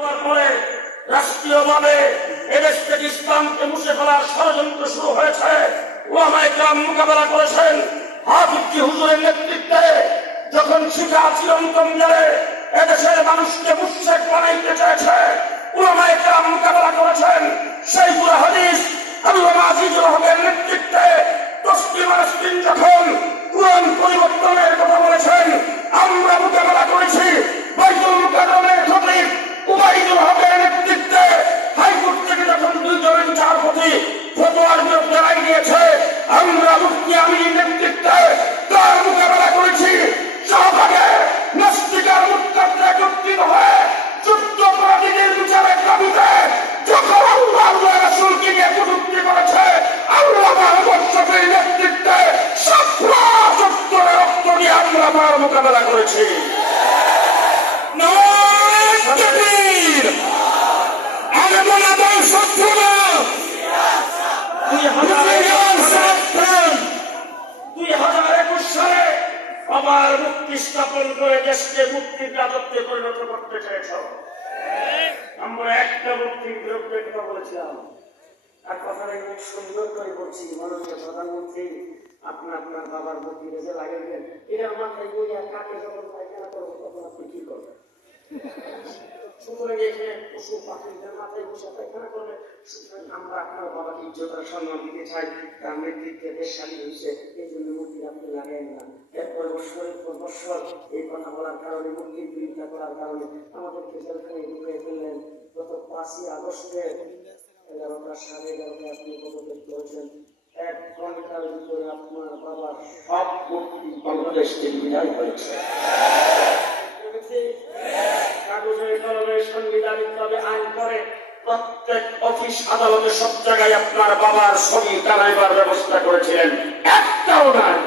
পরে রাষ্ট্রীয়ভাবে এদেশ থেকে ইসলামকে মুছে ফেলার ষড়যন্ত্র শুরু হয়েছে। ওলামায়ে কেরাম মোকাবেলা করেছেন। হাফিজ হুজুরের নেতৃত্বে যখন শিখা চিরন্তন জেলে এদেশের মানুষকে মুশরিক বানাইতে চেয়েছে, ওলামায়ে কেরাম মোকাবেলা করেছেন। শাইখুল হাদিস আল্লামা আজিজুল হকের নেতৃত্বে তসলিমা নাসরিন যখন কুরআন পরিবর্তনের কথা বলেছেন, আমরা মোকাবেলা করেছি। বাইতুল মুকাররমের খতিব উবাইদুল হকের নেতৃত্বে হাইকোর্ট থেকে যখন 2 জনের বিচারপতি ফতোয়ার বিরুদ্ধে রায় দিয়েছে, আমরা মুফতি আমিনের নেতৃত্বে তার মোকাবেলা করেছি। শাহবাগে নাস্তিকার মুরতাদরা একত্রিত হয়ে যুদ্ধাপরাধীদের বিচারের দাবিতে যখন আল্লাহর রাসূলকে নিয়ে কটূক্তি করেছে, আল্লামা আহমদ শফীর নেতৃত্বে সাফরা চত্বরে রক্ত দিয়ে আমরা তার মোকাবেলা করেছি। আবার মুক্তি স্থাপন করে দেশকে মুক্তির রাজত্বে পরিণত করতে চেয়েছ। আমরা একটা মুক্তির বিরুদ্ধে কথা বলেছিলাম, আর কথাটা খুব সুন্দর করে বলছি। মাননীয় প্রধানমন্ত্রী, আপনি আপনার বাবার মুক্তি রেজে লাগাইলেন, এটার মাথায় বইয়া কাকে যখন পায়খানা করবো তখন আপনি কি করবেন? সুতরাং এখানে পশু পাখিদের মাথায় বসে পায়খানা করবে। সুতরাং আমরা আপনার বাবাকে ইজ্জত আর সম্মান দিতে চাই। তার নেতৃত্বে দেশ স্বাধীন হয়েছে, এই জন্য মূর্তি আপনি লাগাই না। এরপরে বৎসরের পর বৎসর এই কথা বলার কারণে, মূর্তির বিরোধিতা করার কারণে আমাদেরকে জেলখানায় ঢুকিয়ে ফেললেন। গত 5ই আগস্টে 11টা সাড়ে 11টায় আপনি পদত্যাগ করেছেন। 1 ঘন্টার ভিতরে আপনার বাবার সব মূর্তি বাংলাদেশ থেকে বিদায় হয়েছে। কাগজে কলমে সাংবিধানিকভাবে আইন করে প্রত্যেক অফিস আদালতে সব জায়গায় আপনার বাবার ছবি টানাইবার ব্যবস্থা করেছিলেন, একটাও নাই।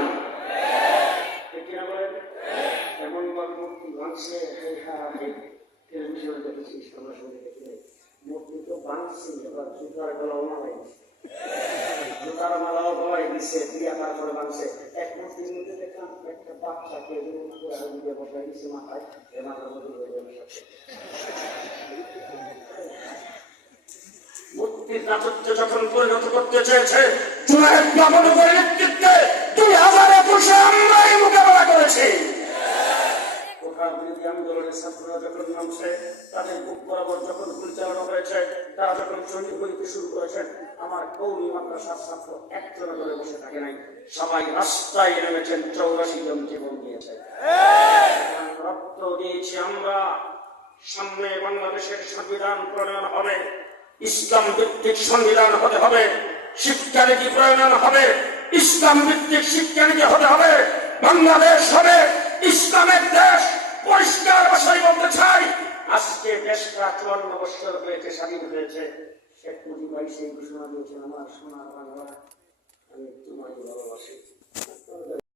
এমন ভাবে মূর্তি ভাঙছে, টেলিভিশনে দেখেছি, সরাসরি দেখে মূর্তি তো ভাঙছে, এবার জুতার গলাও মালাই দিচ্ছে, জুতার মালাও গলায় দিচ্ছে, দিয়া তারপরে ভাঙছে। এক মূর্তির মধ্যে দেখলাম একটা বাচ্চাকে দিয়ে বসাই দিচ্ছে মাথায়, এ মাথার মধ্যে মুক্তির রাজত্বে যখন পরিণত করতে চেয়েছে, জুনায়েদ বাবুনগরের নেতৃত্বে 2021-এ আমরাই মোকাবেলা করেছি। বিরোধী আন্দোলনের ছাত্ররা যখন নামছে, তাদের বুক বরাবর যখন পরিচালনা হয়েছে, তারা যখন শহীদ হইতে শুরু করেছেন, আমার কৌমি মাদ্রাসার ছাত্র একজন করে বসে থাকে নাই, সবাই রাস্তায় নেমেছেন। 84 জন জীবন দিয়েছে, রক্ত দিয়েছি আমরা। সামনে বাংলাদেশের সংবিধান প্রণয়ন হবে, ইসলাম ভিত্তিক সংবিধান হতে হবে, শিক্ষানীতি প্রণয়ন হবে, ইসলাম ভিত্তিক শিক্ষানীতি হতে হবে। বাংলাদেশ হবে ইসলামের দেশ। পরিষ্কার ভাষায় বলতে চাই, আজকে দেশটা 54 বছর হয়েছে, স্বাধীন হয়েছে। শেখ মুজিব ভাই সেই ঘোষণা দিয়েছেন, আমার সোনার বাংলা, আমি তোমায় ভালোবাসি।